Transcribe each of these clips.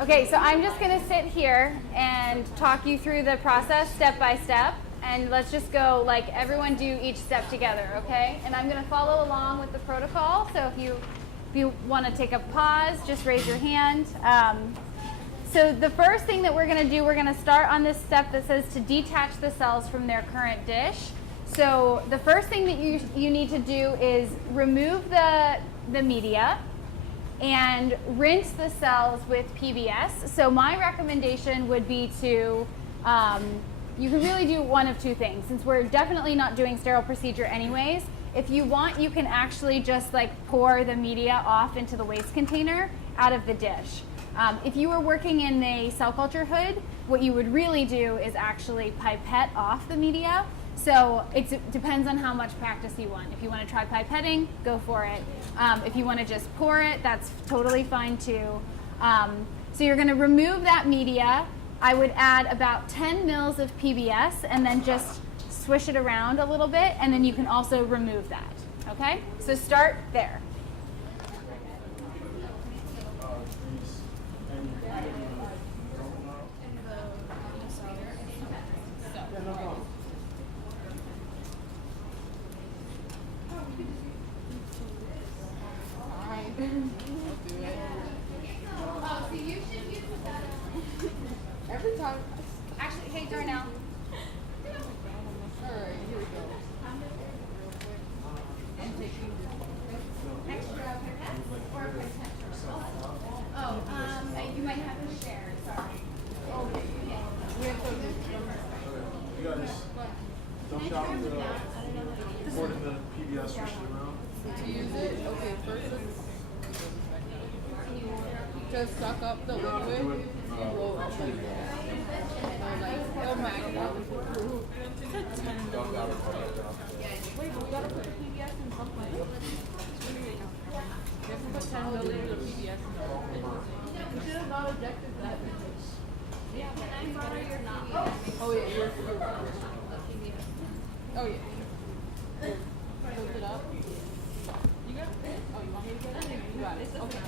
Okay, so I'm just going to sit here and talk you through the process step by step. And let's just go, like, everyone do each step together, okay? And I'm going to follow along with the protocol. So if you want to take a pause, just raise your hand. So the first thing that we're going to do, we're going to start on this step that says to detach the cells from their current dish. So the first thing that you need to do is remove the media and rinse the cells with PBS. So my recommendation would be to, you can really do one of two things. Since we're definitely not doing sterile procedure anyways, if you want, you can actually just like pour the media off into the waste container out of the dish. If you were working in a cell culture hood, what you would really do is actually pipette off the media. So it depends on how much practice you want. If you want to try pipetting, go for it. If you want to just pour it, that's totally fine too. So you're going to remove that media. I would add about 10 mils of PBS and then just swish it around a little bit, and then you can also remove that. Okay? So start there. Oh, so you should use that every time. Actually, hey, Darnell. All right, here we go. I'm taking extra pipettes or potential. Oh, you might have to share. Sorry. Okay. We have to. You guys dump out the poured in the PBS switch it around. To use it, okay, first just suck up the liquid and roll up like that. Oh my god. Wait, but we gotta put the PBS in some place. You have to put 10 milliliters of PBS in there. You should have not objected to that. Yeah, can I borrow your PBS? Oh yeah, yours. Oh yeah. Tilt it up. You got it? Oh, you want me to get it? You got it. Okay.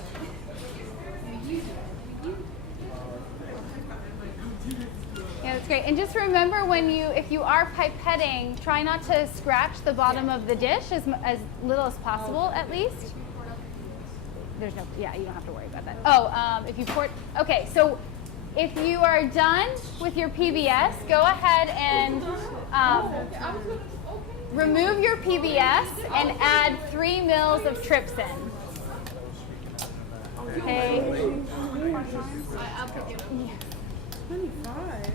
Yeah, that's great. And just remember if you are pipetting, try not to scratch the bottom of the dish as little as possible, at least. There's no, yeah, you don't have to worry about that. Oh, if you pour, okay, so if you are done with your PBS, go ahead and remove your PBS and add 3 mils of trypsin. Okay. I'll pick it up. 25.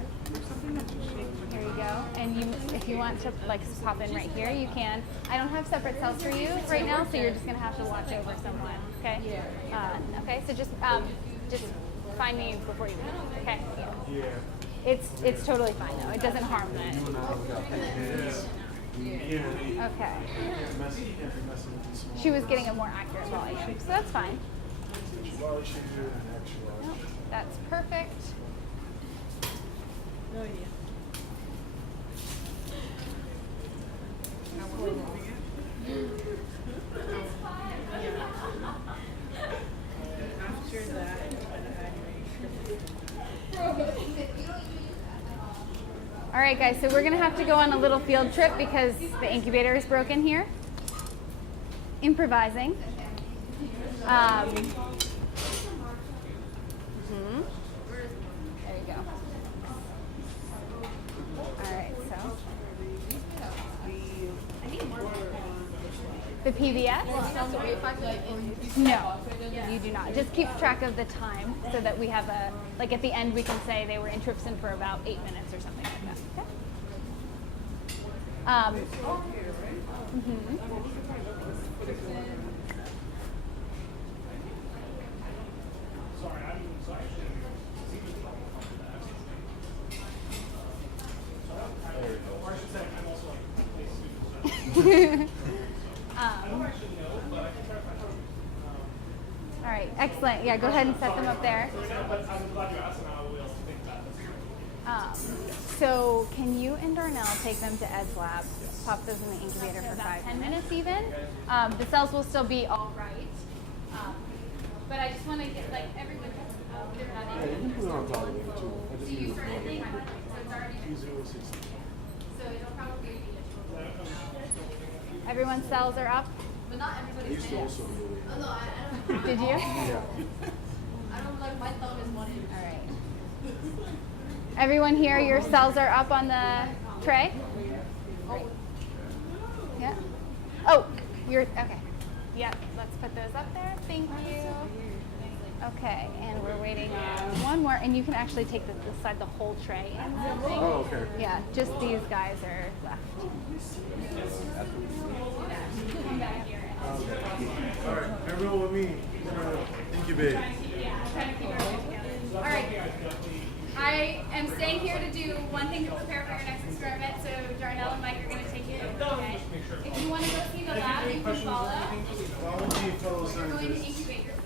Here you go. And if you want to like pop in right here, you can. I don't have separate cells for you right now, so you're just gonna have to watch over someone. Okay. Okay. So just find me before you leave. Okay. Yeah. It's totally fine though. It doesn't harm that. Okay. She was getting a more accurate volume, so that's fine. Nope, that's perfect. Oh yeah. After that, all right, guys, so we're going to have to go on a little field trip because the incubator is broken here. Improvising. There you go. All right, so. The PBS? No, you do not. Just keep track of the time so that we have a, like at the end we can say they were in trypsin for about 8 minutes or something like that. Okay? All right, excellent. Yeah, go ahead and set them up there. So can you and Darnell take them to Ed's lab, pop those in the incubator for 5-10 minutes even? The cells will still be all right. but I just want to get like everyone. They're not Yeah, you can put it on top of it too. I just So you need start at it. 300, so it's already 2060. So it'll probably be. Everyone's cells are up. But not I everybody's used to also do it. Oh, no, I don't. Did you? Yeah. I don't like my thumb is 1 inch. All right. Everyone here, your cells are up on the tray? Great. Yeah. Oh, you're, okay. Yeah, let's put those up there. Thank you. Okay, and we're waiting on one more, and you can actually take this side, the whole tray. Oh, okay. Yeah, just these guys are left. All right, everyone with me. Incubate. All right. I am staying here to do one thing to prepare for your next experiment. So Darnell and Mike are going to take you. Okay. If you want to go see the lab, you can follow. Follow me, fellow We're going to scientists. incubate yourself.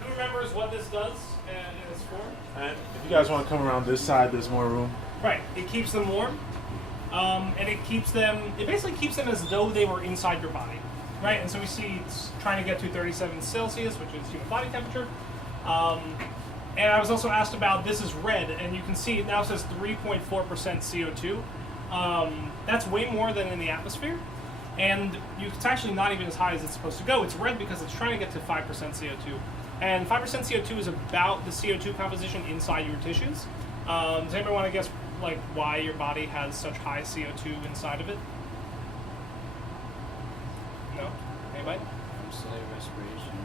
Who remembers what this does and it's for? And if you guys want to come around this side, there's more room. Right. It keeps them warm, and it keeps them. It basically keeps them as though they were inside your body, right? And so we see it's trying to get to 37 Celsius, which is human body temperature. And I was also asked about this is red, and you can see it now says 3.4% CO2. That's way more than in the atmosphere, and it's actually not even as high as it's supposed to go. It's red because it's trying to get to 5% CO2, and 5% CO2 is about the CO2 composition inside your tissues. Does anybody want to guess like why your body has such high CO2 inside of it? No? Anybody? From cellular respiration,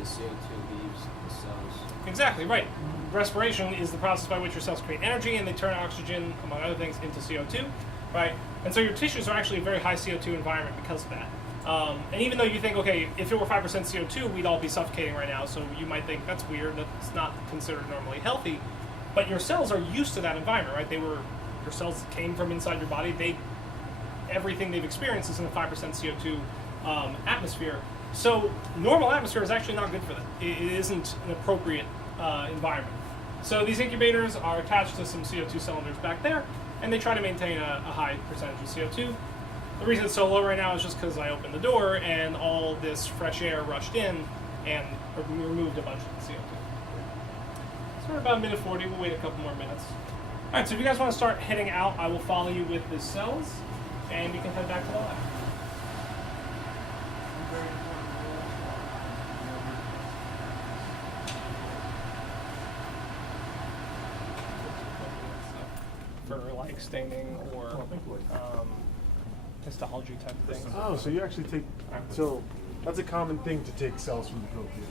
the CO2 leaves the cells. Exactly, right. Respiration is the process by which your cells create energy and they turn oxygen, among other things, into CO2, right? And so your tissues are actually a very high CO2 environment because of that. And even though you think, okay, if it were 5% CO2, we'd all be suffocating right now, so you might think that's weird, that's not considered normally healthy, but your cells are used to that environment, right? Your cells came from inside your body, everything they've experienced is in a 5% CO2 atmosphere. So normal atmosphere is actually not good for them. It isn't an appropriate environment. So these incubators are attached to some CO2 cylinders back there, and they try to maintain a high percentage of CO2. The reason it's so low right now is just because I opened the door and all this fresh air rushed in and removed a bunch of the CO2. So we're about minute 40. We'll wait a couple more minutes. All right, so if you guys want to start heading out, I will follow you with the cells, and we can head back to the lab. For like staining or histology type things. Oh, so you actually take, so that's a common thing to take cells from the procreate.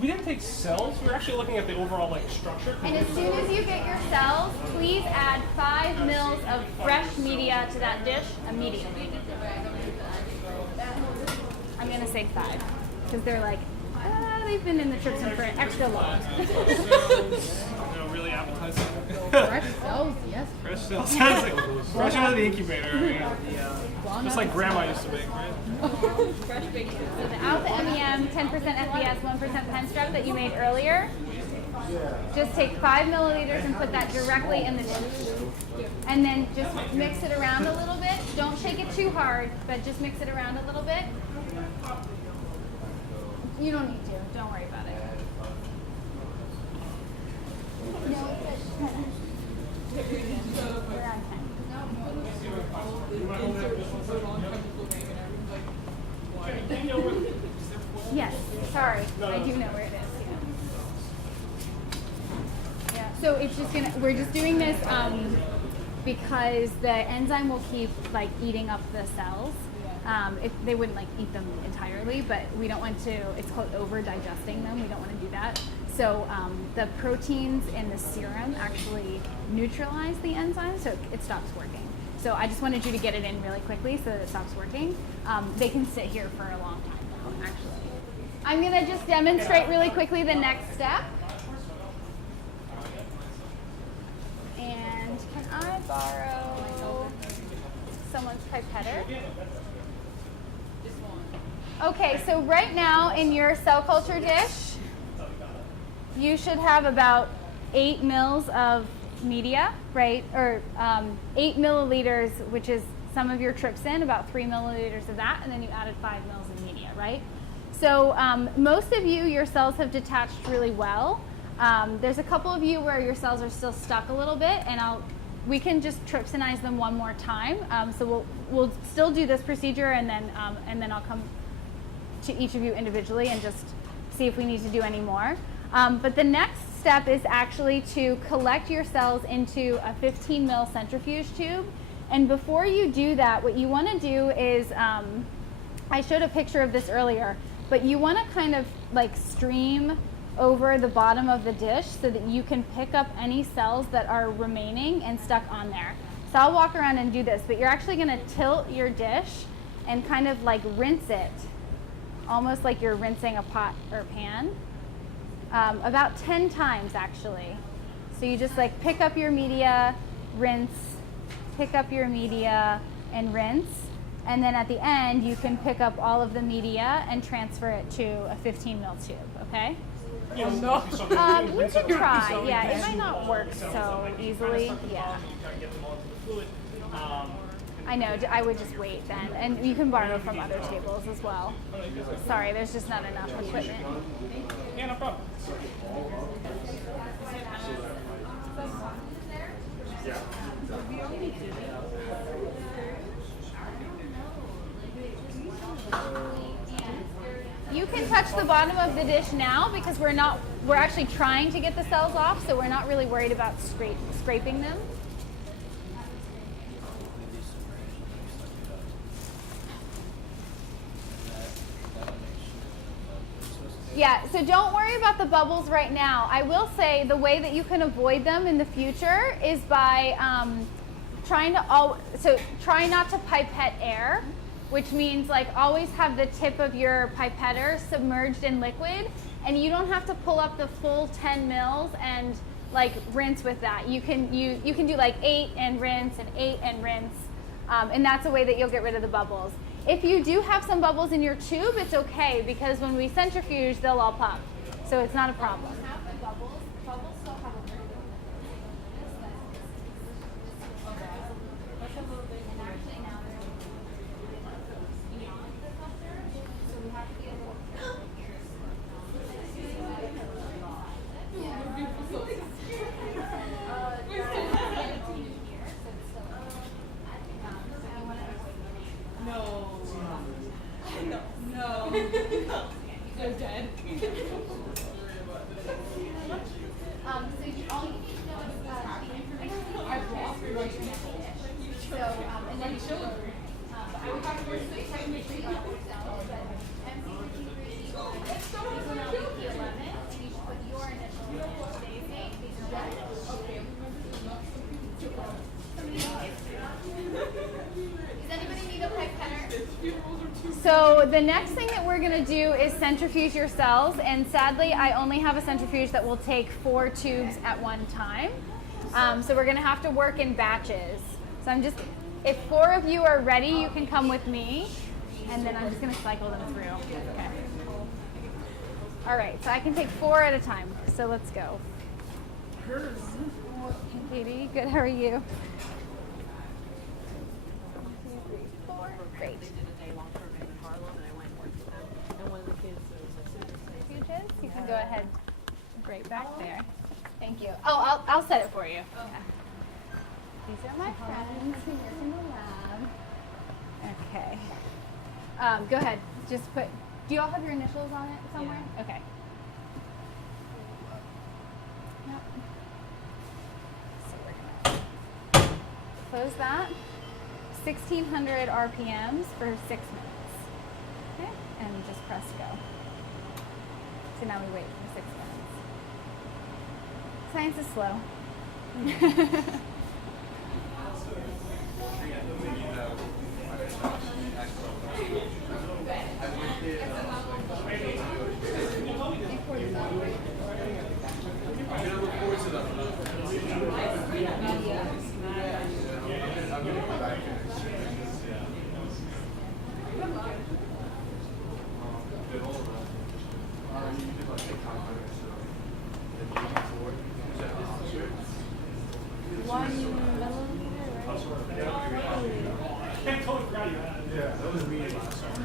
We didn't take cells. We were actually looking at the overall like structure. And as soon as you get your cells, please add 5 mils of fresh media to that dish immediately. I'm going to say 5 because they're like, they've been in the trypsin for extra long. Really appetizing. Fresh cells, yes. Fresh cells. Fresh out of the incubator. Yeah. Just like grandma used to make, right? Fresh baked. So the alpha MEM, 10% FPS, 1% pen strep that you made earlier, just take 5 milliliters and put that directly in the dish. And then just mix it around a little bit. Don't shake it too hard, but just mix it around a little bit. You don't need to. Don't worry about it. No, we're on 10. Yes, sorry. I do know where it is. Yeah. So it's just we're just doing this because the enzyme will keep like eating up the cells. They wouldn't like eat them entirely, but we don't want to, it's called over digesting them. We don't want to do that. So the proteins in the serum actually neutralize the enzyme, so it stops working. So I just wanted you to get it in really quickly so that it stops working. They can sit here for a long time now, actually. I'm gonna just demonstrate really quickly the next step. And can I borrow someone's pipetter? Okay, so right now in your cell culture dish, you should have about 8 mils of media, right? Or 8 milliliters, which is some of your trypsin, about 3 milliliters of that, and then you added 5 mils of media, right? So most of you, your cells have detached really well. There's a couple of you where your cells are still stuck a little bit, and we can just trypsinize them one more time. So we'll still do this procedure, and then I'll come to each of you individually and just see if we need to do any more. But the next step is actually to collect your cells into a 15 mil centrifuge tube. And before you do that, what you want to do is, I showed a picture of this earlier, but you want to kind of like stream over the bottom of the dish so that you can pick up any cells that are remaining and stuck on there. So I'll walk around and do this, but you're actually going to tilt your dish and kind of like rinse it, almost like you're rinsing a pot or pan, about 10 times actually. So you just like pick up your media, rinse, pick up your media and rinse, and then at the end you can pick up all of the media and transfer it to a 15 mil tube, okay? You can try, yeah, it might not work so easily, yeah. I know, I would just wait then, and you can borrow from other tables as well. Sorry, there's just not enough equipment. Yeah, no problem. You can touch the bottom of the dish now because we're actually trying to get the cells off, so we're not really worried about scraping them. Yeah, so don't worry about the bubbles right now. I will say the way that you can avoid them in the future is by try not to pipette air, which means like always have the tip of your pipetter submerged in liquid, and you don't have to pull up the full 10 mils and like rinse with that. You can do like 8 and rinse and 8 and rinse, and that's a way that you'll get rid of the bubbles. If you do have some bubbles in your tube, it's okay because when we centrifuge, they'll all pop, so it's not a problem. So the next thing that we're going to do is centrifuge your cells, and sadly I only have a centrifuge that will take 4 tubes at one time. So we're going to have to work in batches. So if 4 of you are ready, you can come with me, and then I'm just going to cycle them through. Okay. All right, so I can take 4 at a time. So let's go. Katie, good, how are you? 1, 2, 3, 4, great. You can go ahead right back there. Thank you. Oh, I'll set it for you. Okay. These are my friends who work in the lab. Okay. Go ahead. Just do you all have your initials on it somewhere? Yeah. Okay. Yep. So we're going to close that. 1600 RPMs for 6 minutes. Okay. And just press go. So now we wait for 6 minutes. Science is slow. that was me last summer.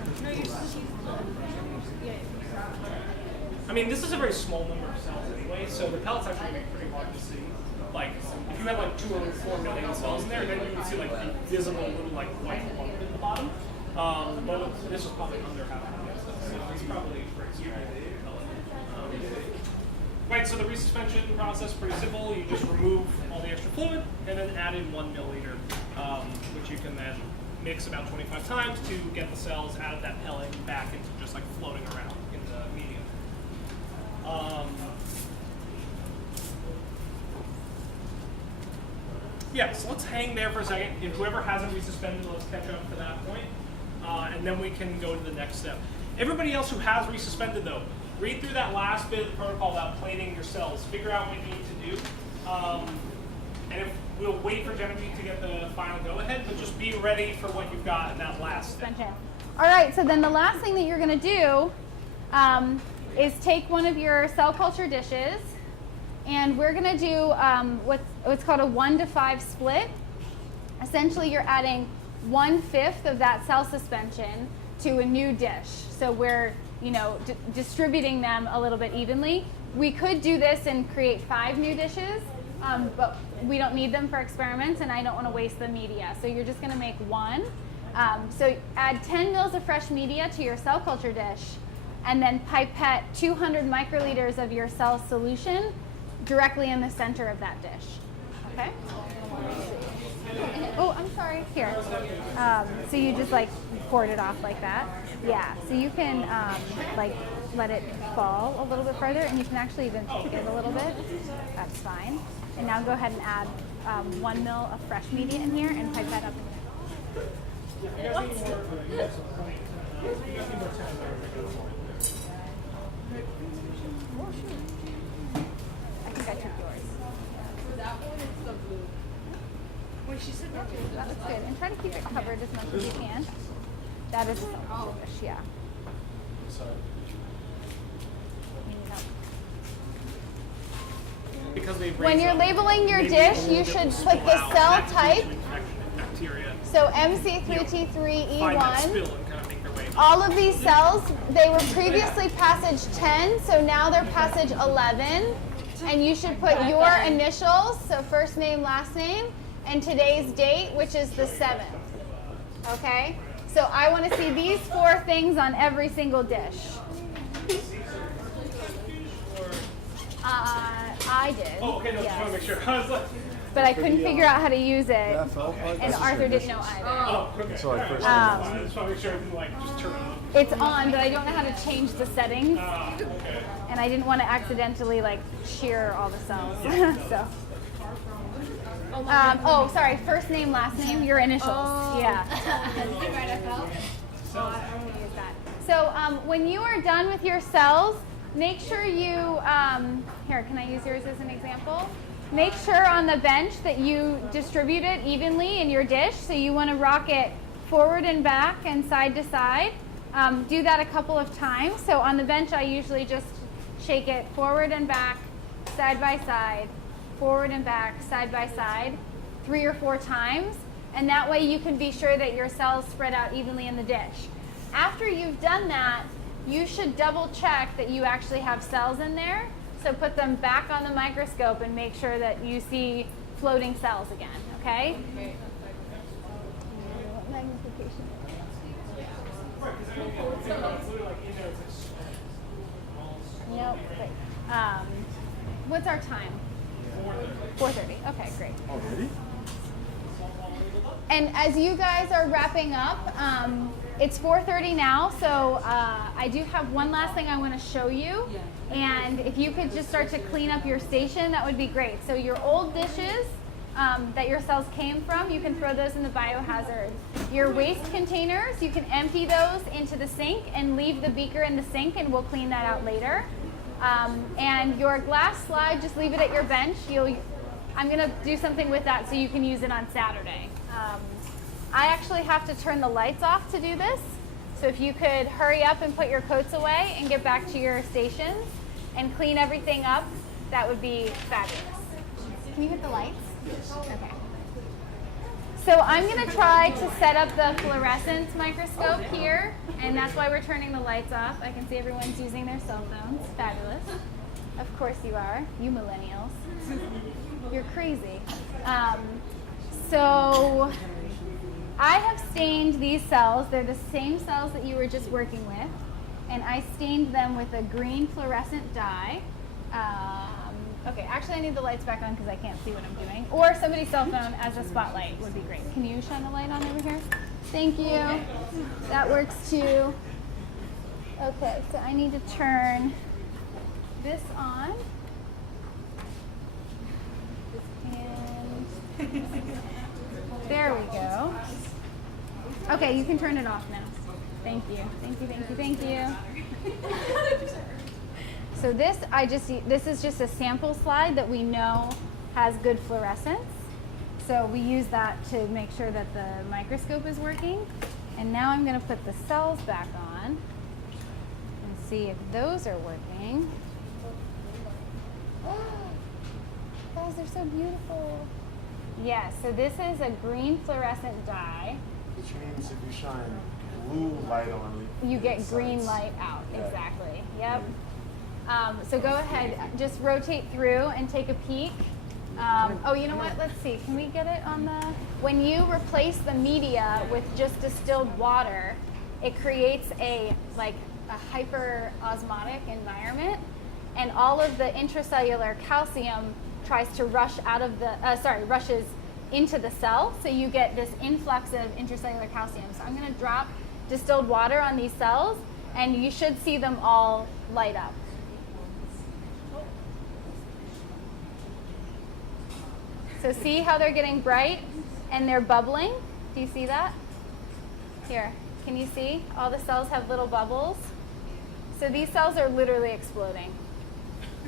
I mean, this is a very small number of cells anyway, so the pellets actually make it pretty hard to see. Like, if you had like 2 or 4 million cells in there, then you would see like the visible little like white lump at the bottom. But this is probably under half a million cells, so it's probably very small pellet. Right, so the resuspension process is pretty simple. You just remove all the extra fluid and then add in 1 milliliter, which you can then mix about 25 times to get the cells out of that pellet and back into just like floating around in the medium. Yeah, so let's hang there for a second. If whoever hasn't resuspended, let's catch up to that point, and then we can go to the next step. Everybody else who has resuspended, though, read through that last bit of the protocol about plating your cells. Figure out what you need to do, and if we'll wait for Genevieve to get the final go-ahead, but just be ready for what you've got in that last step. All right, so then the last thing that you're going to do is take one of your cell culture dishes, and we're going to do what's called a 1-to-5 split. Essentially, you're adding 1/5 of that cell suspension to a new dish. So we're distributing them a little bit evenly. We could do this and create 5 new dishes, but we don't need them for experiments, and I don't want to waste the media. So you're just going to make 1. So add 10 mils of fresh media to your cell culture dish, and then pipette 200 microliters of your cell solution directly in the center of that dish. Okay? Oh, I'm sorry. Here. So you just like poured it off like that. Yeah. So you can like let it fall a little bit further, and you can actually even shake it a little bit. That's fine. And now go ahead and add 1 mil of fresh media in here and pipe that up. I think I took yours. That one is the blue. Wait, she said that was That looks good. And try to keep it covered as much as you can. That is a cell dish, yeah. Because they When you're labeling your dish, you should put the cell type. Bacteria. So MC3T3E1. Find that spill and kind of make their way. All of these cells, they were previously passage 10, so now they're passage 11. And you should put your initials, so first name, last name, and today's date, which is the 7th. Okay? So I want to see these 4 things on every single dish. I did. Oh, okay, no, just want to make sure. I was like, But I couldn't figure out how to use it, and Arthur didn't know either. oh, okay. So I first I just want to make sure I didn't like just turn it on. It's on, but I don't know how to change the settings, Okay. and I didn't want to accidentally like shear all the cells. So. Oh, sorry. First name, last name, your initials. Yeah. So when you are done with your cells, make sure you, here, can I use yours as an example? Make sure on the bench that you distribute it evenly in your dish. So you want to rock it forward and back and side to side. Do that a couple of times. So on the bench, I usually just shake it forward and back, side by side, forward and back, side by side, 3 or 4 times. And that way you can be sure that your cells spread out evenly in the dish. After you've done that, you should double check that you actually have cells in there. So put them back on the microscope and make sure that you see floating cells again, okay? Magnification. Nope. Great. What's our time? 4:30. Okay, great. Already? And as you guys are wrapping up, it's 4:30 now, so I do have one last thing I want to show you. And if you could just start to clean up your station, that would be great. So your old dishes that your cells came from, you can throw those in the biohazard. Your waste containers, you can empty those into the sink and leave the beaker in the sink, and we'll clean that out later. And your glass slide, just leave it at your bench. I'm going to do something with that so you can use it on Saturday. I actually have to turn the lights off to do this. So if you could hurry up and put your coats away and get back to your stations and clean everything up, that would be fabulous. Can you hit the lights? Yes. Okay. So I'm going to try to set up the fluorescence microscope here, and that's why we're turning the lights off. I can see everyone's using their cell phones. Fabulous. Of course you are, you millennials. You're crazy. So I have stained these cells. They're the same cells that you were just working with, and I stained them with a green fluorescent dye. Okay, actually I need the lights back on because I can't see what I'm doing. Or somebody's cell phone as a spotlight would be great. Can you shine the light on over here? Thank you. That works too. Okay, so I need to turn this on. And there we go. Okay, you can turn it off now. Thank you. Thank you, thank you, thank you. So this is just a sample slide that we know has good fluorescence. So we use that to make sure that the microscope is working. And now I'm going to put the cells back on and see if those are working. Guys, they're so beautiful. Yes, so this is a green fluorescent dye. Which means if you shine blue light on it, You get green light out, exactly. Yep. So go ahead, just rotate through and take a peek. Oh, you know what? Let's see. Can we get it on the... When you replace the media with just distilled water, it creates a hyper osmotic environment, and all of the intracellular calcium tries to rush out of the rushes into the cell, so you get this influx of intracellular calcium. So I'm going to drop distilled water on these cells, and you should see them all light up. So see how they're getting bright and they're bubbling? Do you see that? Here, can you see? All the cells have little bubbles. So these cells are literally exploding.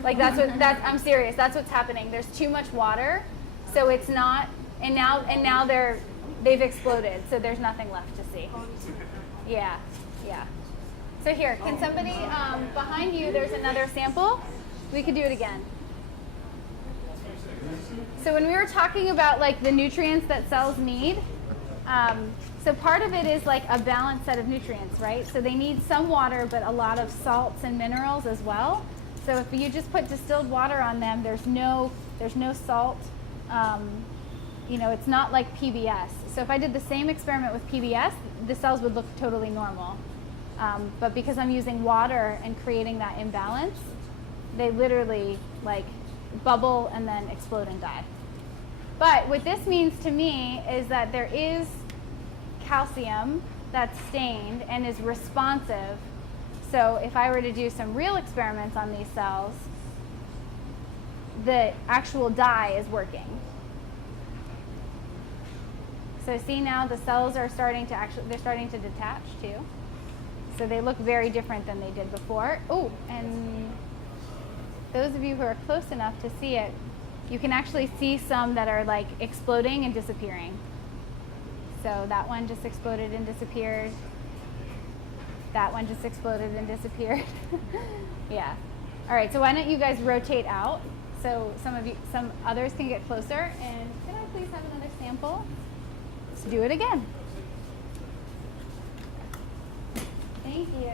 Like I'm serious, that's what's happening. There's too much water, so it's not, and now they've exploded, so there's nothing left to see. Yeah. So here, can somebody, behind you, there's another sample. We could do it again. So when we were talking about the nutrients that cells need, so part of it is a balanced set of nutrients, right? So they need some water, but a lot of salts and minerals as well. So if you just put distilled water on them, there's no salt. It's not like PBS. So if I did the same experiment with PBS, the cells would look totally normal. But because I'm using water and creating that imbalance, they literally bubble and then explode and die. But what this means to me is that there is calcium that's stained and is responsive. So if I were to do some real experiments on these cells, the actual dye is working. So see now the cells are starting to detach too. So they look very different than they did before. Oh, and those of you who are close enough to see it, you can actually see some that are exploding and disappearing. So that one just exploded and disappeared. That one just exploded and disappeared. Yeah. All right, so why don't you guys rotate out so some others can get closer, and can I please have another sample? Let's do it again. Thank you.